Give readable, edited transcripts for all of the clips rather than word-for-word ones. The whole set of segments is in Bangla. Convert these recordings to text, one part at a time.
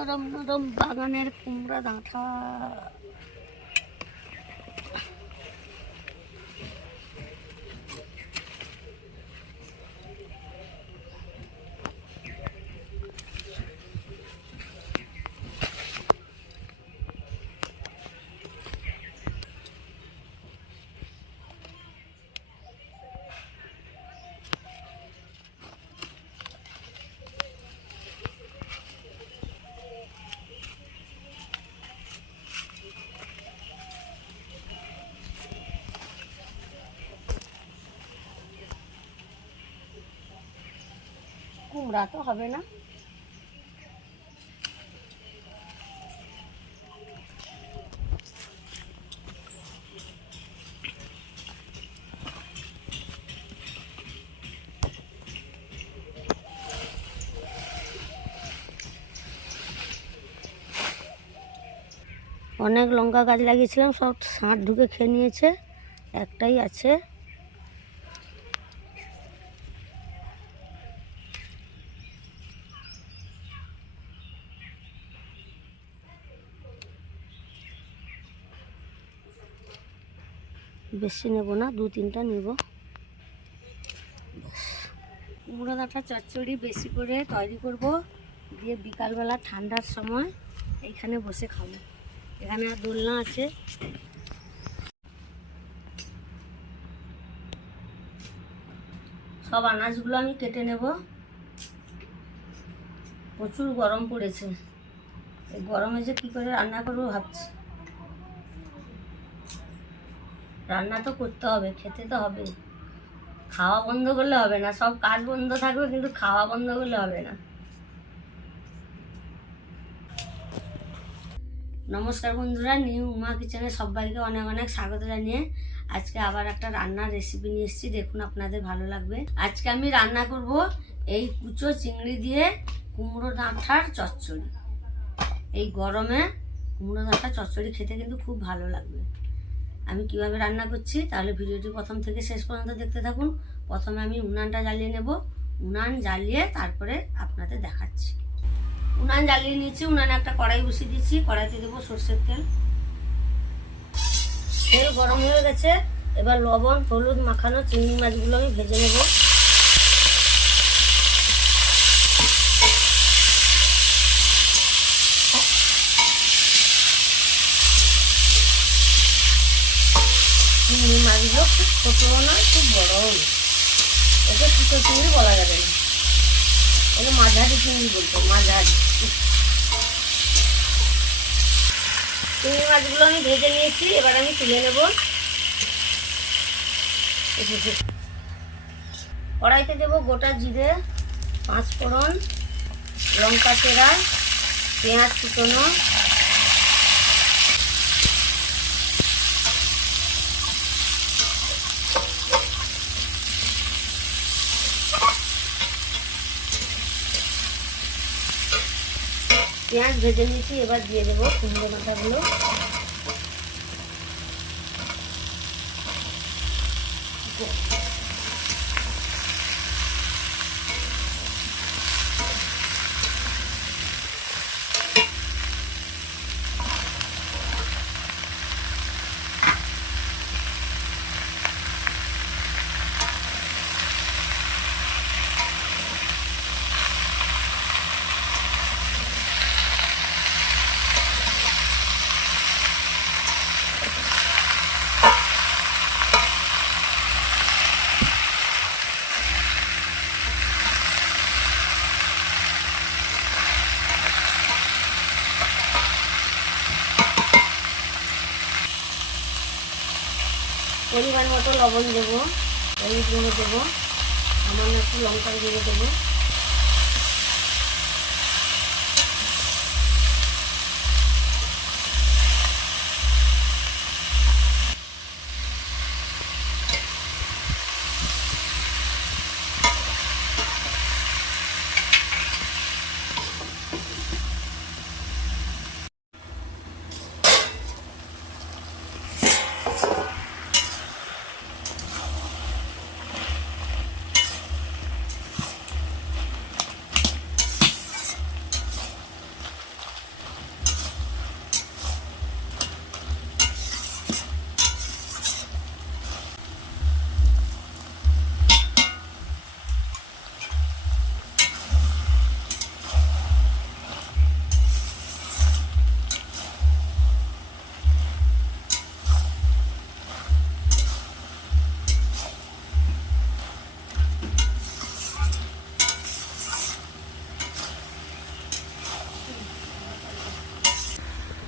নরম নরম বাগানের কুমড়া ডাঁটা। কুমড়া তো হবে না, অনেক লঙ্কা গাছ লাগিয়েছিলাম, সব ষাঁড় ঢুকে খেয়ে নিয়েছে, একটাই আছে। বেশি নেব না, 2-3টা নেব। কুমড়ো ডাঁটা চচ্চড়ি বেশি করে তৈরি করব, দিয়ে বিকালবেলা ঠান্ডার সময় এইখানে বসে খাবো। এখানে আর দোলনা আছে। সব আনাজগুলো আমি কেটে নেব। প্রচুর গরম পড়েছে, এই গরমে যে কী করে রান্না করবো ভাবছি। রান্না তো করতে হবে, খেতে তো হবে। খাওয়া বন্ধ করলে হবে না, সব কাজ বন্ধ থাকবে কিন্তু খাওয়া বন্ধ করলে হবে না। নমস্কার বন্ধুরা, নিউ উমা কিচেনে সবাইকে অনেক অনেক স্বাগত জানিয়ে আজকে আবার একটা রান্নার রেসিপি নিয়ে এসেছি। দেখুন, আপনাদের ভালো লাগবে। আজকে আমি রান্না করব এই কুচো চিংড়ি দিয়ে কুমড়ো ডাঁটার চচ্চড়ি। এই গরমে কুমড়ো ডাঁটা চচ্চড়ি খেতে কিন্তু খুব ভালো লাগবে। আমি কিভাবে রান্না করছি তাহলে ভিডিওটি প্রথম থেকে শেষ পর্যন্ত দেখতে থাকুন। প্রথমে আমি উনানটা জ্বালিয়ে নেব। উনান জ্বালিয়ে তারপরে আপনাদের দেখাচ্ছি। উনান জ্বালিয়ে নিয়েছি, উনানে একটা কড়াই বসিয়ে দিয়েছি। কড়াইতে দেবো সর্ষের তেল। তেল গরম হয়ে গেছে, এবার লবণ হলুদ মাখানো চিংড়ি মাছগুলো আমি ভেজে নেব। চিংড়ি মাছগুলো খুব ছোটও নয়, খুব বড়ও নয়। ওকে ছোটো চিংড়ি বলা যাবে না, ওকে মাঝারি চিংড়ি বলতো, মাঝারি। চিংড়ি মাছগুলো আমি ভেজে নিয়েছি, এবার আমি তুলে নেব। কড়াইতে দেবো গোটা জিরে, 5 ফোড়ন, লঙ্কা চেরা, পেঁয়াজ কুচনো, পেঁয়াজ ভেজে নিয়েছি। এবার দিয়ে দেবো কুমড়ো ডাঁটাগুলো। পরিমাণ মতো লবণ দেবো, হলুদ গুঁড়ো দেবো, সামান্য একটু লঙ্কার গুঁড়ো দেবো।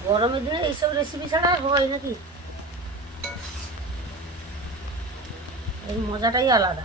গরমের দিনে এইসব রেসিপি ছাড়া আর হয় নাকি, এর মজাটাই আলাদা।